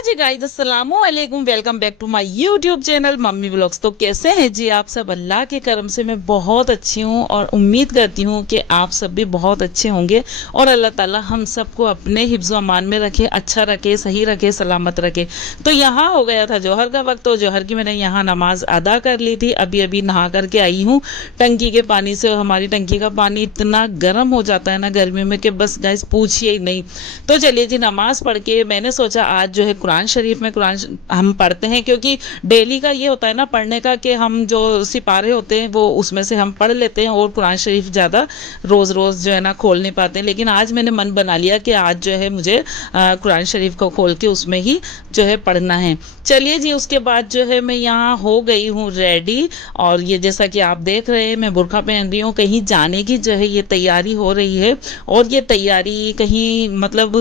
हाँ जी गाइस, अस्सलाम वालेकुम। Welcome back to my YouTube channel mummy vlogs. तो कैसे हैं जी आप सब? अल्लाह के करम से मैं बहुत अच्छी हूँ और उम्मीद करती हूँ कि आप सब भी बहुत अच्छे होंगे और अल्लाह ताला हम सबको अपने हिफ्ज़ अमान में रखे, अच्छा रखे, सही रखे, सलामत रखे। तो यहाँ हो गया था जोहर का वक्त, तो जोहर की मैंने यहाँ नमाज अदा कर ली थी। अभी अभी नहा करके आई हूँ टंकी के पानी से। और हमारी टंकी का पानी इतना गर्म हो जाता है ना गर्मी में कि बस गाइस पूछिए ही नहीं। तो चलिए जी, नमाज़ पढ़ के मैंने सोचा आज जो है कुरान शरीफ में कुरान हम पढ़ते हैं, क्योंकि डेली का ये होता है ना पढ़ने का कि हम जो सिपारे होते हैं वो उसमें से हम पढ़ लेते हैं और कुरान शरीफ ज़्यादा रोज़ रोज़ जो है ना खोल नहीं पाते हैं। लेकिन आज मैंने मन बना लिया कि आज जो है मुझे कुरान शरीफ को खोल के उसमें ही जो है पढ़ना है। चलिए जी, उसके बाद जो है मैं यहाँ हो गई हूँ रेडी। और ये जैसा कि आप देख रहे हैं मैं बुर्का पहन रही हूँ, कहीं जाने की जो है ये तैयारी हो रही है। और ये तैयारी कहीं मतलब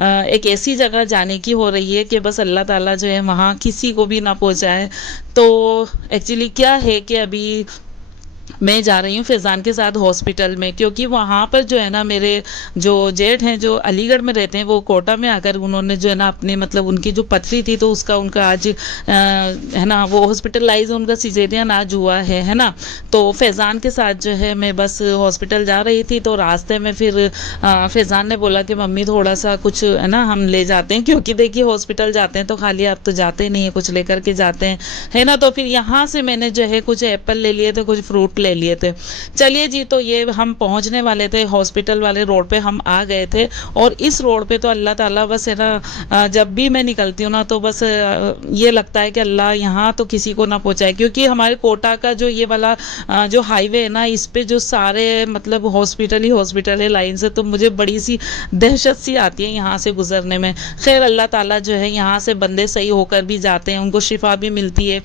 एक ऐसी जगह जाने की हो रही है कि बस अल्लाह ताला जो है वहाँ किसी को भी ना पहुँचाए। तो एक्चुअली क्या है कि अभी मैं जा रही हूँ फैज़ान के साथ हॉस्पिटल में, क्योंकि वहाँ पर जो है ना मेरे जो जेठ हैं जो अलीगढ़ में रहते हैं, वो कोटा में आकर उन्होंने जो है ना अपने मतलब उनकी जो पथरी थी तो उसका उनका आज है ना वो हॉस्पिटलाइज, उनका सिजेरियन आज हुआ है ना। तो फैज़ान के साथ जो है मैं बस हॉस्पिटल जा रही थी, तो रास्ते में फिर फैज़ान ने बोला कि मम्मी थोड़ा सा कुछ है ना हम ले जाते हैं, क्योंकि देखिए हॉस्पिटल जाते हैं तो खाली आप तो जाते नहीं है, कुछ लेकर के जाते हैं है ना। तो फिर यहाँ से मैंने जो है कुछ एप्पल ले लिए थे, कुछ फ्रूट ले लिए थे। चलिए जी, तो ये हम पहुंचने वाले थे हॉस्पिटल वाले रोड पे, हम आ गए थे। और इस रोड पे तो अल्लाह ताला बस है ना जब भी मैं निकलती हूँ ना तो बस ये लगता है कि अल्लाह यहाँ तो किसी को ना पहुँचाए, क्योंकि हमारे कोटा का जो ये वाला जो हाईवे है ना, इस पे जो सारे मतलब हॉस्पिटल ही हॉस्पिटल है लाइन से, तो मुझे बड़ी सी दहशत सी आती है यहाँ से गुजरने में। खैर अल्लाह ताला जो है यहाँ से बंदे सही होकर भी जाते हैं, उनको शिफा भी मिलती है।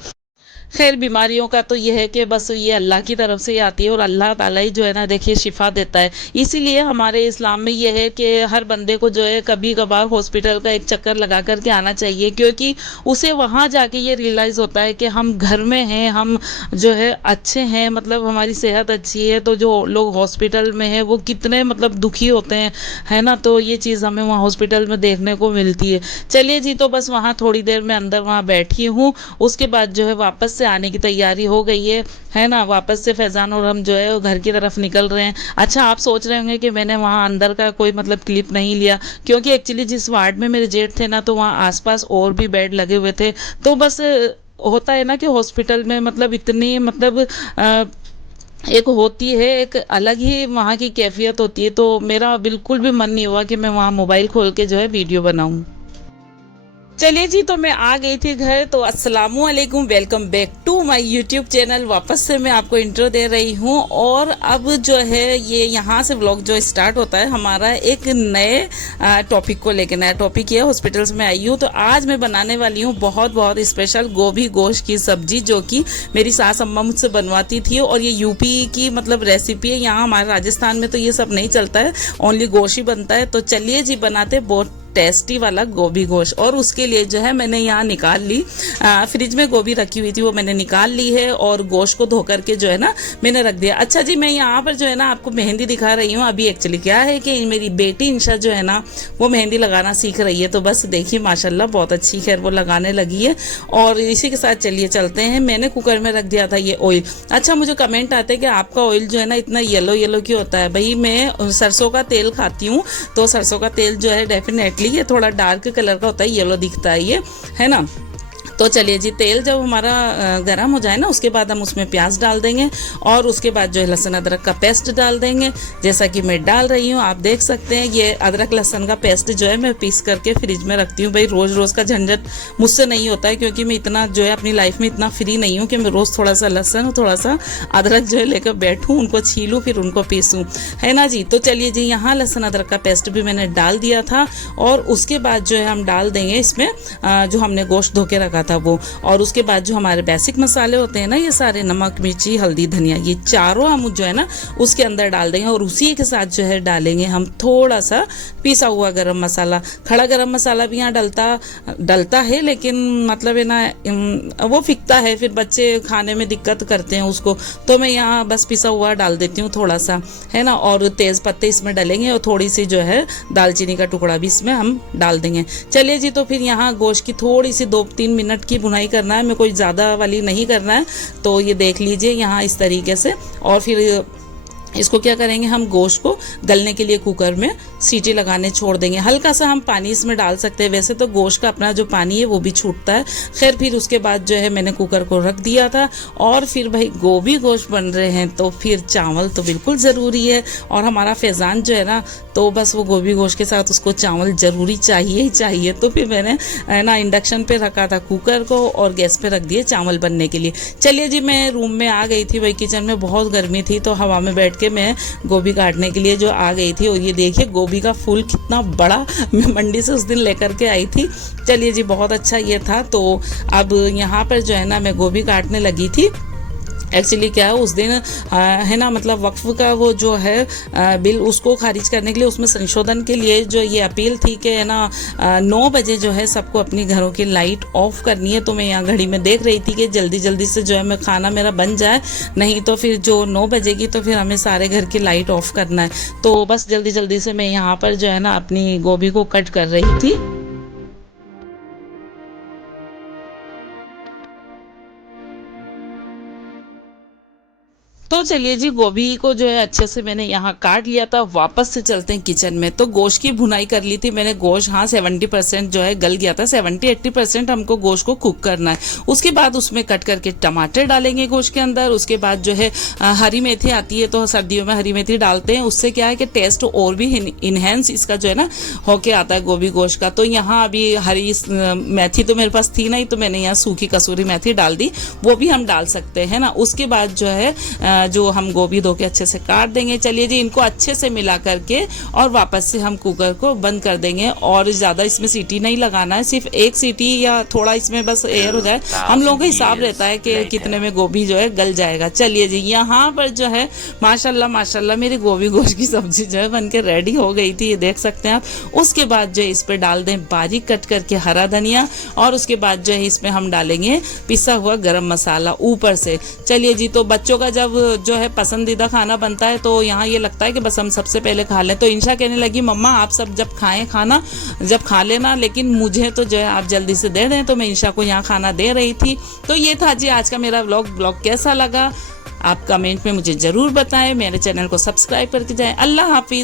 खैर बीमारियों का तो ये है कि बस ये अल्लाह की तरफ से ही आती है और अल्लाह ताला ही जो है ना देखिए शिफा देता है। इसीलिए हमारे इस्लाम में ये है कि हर बंदे को जो है कभी कभार हॉस्पिटल का एक चक्कर लगा करके आना चाहिए, क्योंकि उसे वहाँ जाके ये रियलाइज़ होता है कि हम घर में हैं, हम जो है अच्छे हैं, मतलब हमारी सेहत अच्छी है। तो जो लोग हॉस्पिटल में हैं वो कितने मतलब दुखी होते हैं है ना। तो ये चीज़ हमें वहाँ हॉस्पिटल में देखने को मिलती है। चलिए जी, तो बस वहाँ थोड़ी देर में अंदर वहाँ बैठी हूँ। उसके बाद जो है वापस से आने की तैयारी हो गई है ना। वापस से फैज़ान और हम जो है वो घर की तरफ निकल रहे हैं। अच्छा, आप सोच रहे होंगे कि मैंने वहाँ अंदर का कोई मतलब क्लिप नहीं लिया, क्योंकि एक्चुअली जिस वार्ड में मेरे जेठ थे ना तो वहाँ आसपास और भी बेड लगे हुए थे। तो बस होता है ना कि हॉस्पिटल में मतलब इतनी मतलब एक होती है, एक अलग ही वहाँ की कैफियत होती है। तो मेरा बिल्कुल भी मन नहीं हुआ कि मैं वहाँ मोबाइल खोल के जो है वीडियो बनाऊँ। चलिए जी, तो मैं आ गई थी घर। तो अस्सलामु अलैकुम, welcome back to my YouTube channel. वापस से मैं आपको इंट्रो दे रही हूँ। और अब जो है ये यहाँ से व्लॉग जो स्टार्ट होता है हमारा एक नए टॉपिक को लेकर। नया टॉपिक ये हॉस्पिटल्स में आई हूँ। तो आज मैं बनाने वाली हूँ बहुत बहुत स्पेशल गोभी गोश्त की सब्जी, जो कि मेरी सास अम्मा मुझसे बनवाती थी। और ये यूपी की मतलब रेसिपी है। यहाँ हमारे राजस्थान में तो ये सब नहीं चलता है, ओनली गोश्त ही बनता है। तो चलिए जी, बनाते बहुत टेस्टी वाला गोभी गोश्त। और उसके लिए जो है मैंने यहाँ निकाल ली, फ्रिज में गोभी रखी हुई थी वो मैंने निकाल ली है। और गोश्त को धो करके जो है ना मैंने रख दिया। अच्छा जी, मैं यहाँ पर जो है ना आपको मेहंदी दिखा रही हूँ। अभी एक्चुअली क्या है कि मेरी बेटी इंशा जो है ना वो मेहंदी लगाना सीख रही है। तो बस देखिए माशाल्लाह बहुत अच्छी खैर वो लगाने लगी है। और इसी के साथ चलिए चलते हैं। मैंने कुकर में रख दिया था ये ऑयल। अच्छा, मुझे कमेंट आते हैं कि आपका ऑयल जो है ना इतना येलो येलो क्यों होता है। भाई मैं सरसों का तेल खाती हूँ, तो सरसों का तेल जो है डेफिनेटली ये थोड़ा डार्क कलर का होता है, येलो दिखता है ये, है ना। तो चलिए जी, तेल जब हमारा गर्म हो जाए ना उसके बाद हम उसमें प्याज डाल देंगे। और उसके बाद जो है लहसुन अदरक का पेस्ट डाल देंगे, जैसा कि मैं डाल रही हूँ। आप देख सकते हैं ये अदरक लहसुन का पेस्ट जो है मैं पीस करके फ्रिज में रखती हूँ। भाई रोज़ रोज़ का झंझट मुझसे नहीं होता है, क्योंकि मैं इतना जो है अपनी लाइफ में इतना फ्री नहीं हूँ कि मैं रोज़ थोड़ा सा लहसुन और थोड़ा सा अदरक जो है लेकर बैठूँ, उनको छीलूँ फिर उनको पीसूँ, है ना जी। तो चलिए जी, यहाँ लहसुन अदरक का पेस्ट भी मैंने डाल दिया था। और उसके बाद जो है हम डाल देंगे इसमें जो हमने गोश्त धो के रखा था वो। और उसके बाद जो हमारे बेसिक मसाले होते हैं ना, ये सारे नमक, मिर्ची, हल्दी, धनिया, ये चारों हम जो है ना उसके अंदर डाल देंगे। और उसी के साथ जो है डालेंगे हम थोड़ा सा पिसा हुआ गरम मसाला। खड़ा गरम मसाला भी यहाँ डलता है, लेकिन मतलब है ना वो फिकता है, फिर बच्चे खाने में दिक्कत करते हैं उसको, तो मैं यहाँ बस पिसा हुआ डाल देती हूँ थोड़ा सा, है ना। और तेज़ पत्ते इसमें डलेंगे और थोड़ी सी जो है दालचीनी का टुकड़ा भी इसमें हम डाल देंगे। चलिए जी, तो फिर यहाँ गोश्त की थोड़ी सी 2-3 मिनट की भुनाई करना है, मैं कोई ज़्यादा वाली नहीं करना है। तो ये देख लीजिए यहाँ इस तरीके से। और फिर इसको क्या करेंगे, हम गोश्त को गलने के लिए कुकर में सीटी लगाने छोड़ देंगे। हल्का सा हम पानी इसमें डाल सकते हैं, वैसे तो गोश्त का अपना जो पानी है वो भी छूटता है। खैर, फिर उसके बाद जो है मैंने कुकर को रख दिया था। और फिर भाई गोभी गोश्त बन रहे हैं तो फिर चावल तो बिल्कुल ज़रूरी है। और हमारा फैज़ान जो है ना, तो बस वो गोभी गोश्त के साथ उसको चावल ज़रूरी चाहिए ही चाहिए। तो फिर मैंने ना इंडक्शन पे रखा था कुकर को और गैस पे रख दिए चावल बनने के लिए। चलिए जी, मैं रूम में आ गई थी, भाई किचन में बहुत गर्मी थी, तो हवा में बैठ के मैं गोभी काटने के लिए जो आ गई थी। और ये देखिए गोभी का फूल कितना बड़ा मैं मंडी से उस दिन लेकर के आई थी। चलिए जी, बहुत अच्छा ये था। तो अब यहाँ पर जो है ना मैं गोभी काटने लगी थी। एक्चुअली क्या है, उस दिन है ना, मतलब वक्फ का वो जो है बिल, उसको खारिज करने के लिए, उसमें संशोधन के लिए जो ये अपील थी कि है ना 9 बजे जो है सबको अपनी घरों की लाइट ऑफ करनी है। तो मैं यहाँ घड़ी में देख रही थी कि जल्दी जल्दी से जो है मैं खाना मेरा बन जाए, नहीं तो फिर जो 9 बजेगी तो फिर हमें सारे घर की लाइट ऑफ करना है। तो बस जल्दी जल्दी से मैं यहाँ पर जो है ना अपनी गोभी को कट कर रही थी। तो चलिए जी, गोभी को जो है अच्छे से मैंने यहाँ काट लिया था। वापस से चलते हैं किचन में। तो गोश्त की भुनाई कर ली थी मैंने। गोश्त हाँ 70% जो है गल गया था, 70-80% हमको गोश्त को कुक करना है। उसके बाद उसमें कट करके टमाटर डालेंगे गोश्त के अंदर। उसके बाद जो है हरी मेथी आती है, तो सर्दियों में हरी मेथी डालते हैं, उससे क्या है कि टेस्ट और भी इन्हेंस इसका जो है ना होके आता है गोभी गोश्त का। तो यहाँ अभी हरी मेथी तो मेरे पास थी नहीं, तो मैंने यहाँ सूखी कसूरी मेथी डाल दी, वो भी हम डाल सकते हैं ना। उसके बाद जो है जो हम गोभी धो के अच्छे से काट देंगे। चलिए जी, इनको अच्छे से मिला करके और वापस से हम कुकर को बंद कर देंगे। और ज़्यादा इसमें सीटी नहीं लगाना है, सिर्फ एक सीटी या थोड़ा इसमें बस एयर हो जाए। हम लोगों का हिसाब रहता है कि कितने में गोभी जो है गल जाएगा। चलिए जी, यहाँ पर जो है माशाल्लाह माशाल्लाह मेरी गोभी गोश्त की सब्जी जो है बन के रेडी हो गई थी, ये देख सकते हैं आप। उसके बाद जो है इस पर डाल दें बारीक कट करके हरा धनिया। और उसके बाद जो है इसमें हम डालेंगे पिसा हुआ गरम मसाला ऊपर से। चलिए जी, तो बच्चों का जब जो है पसंदीदा खाना बनता है तो यहाँ ये लगता है कि बस हम सबसे पहले खा लें। तो इंशा कहने लगी, मम्मा आप सब जब खाएं खाना, जब खा लेना, लेकिन मुझे तो जो है आप जल्दी से दे दें। तो मैं इंशा को यहाँ खाना दे रही थी। तो ये था जी आज का मेरा व्लॉग कैसा लगा आप कमेंट में मुझे ज़रूर बताएं। मेरे चैनल को सब्सक्राइब करके जाएं। अल्लाह हाफिज़।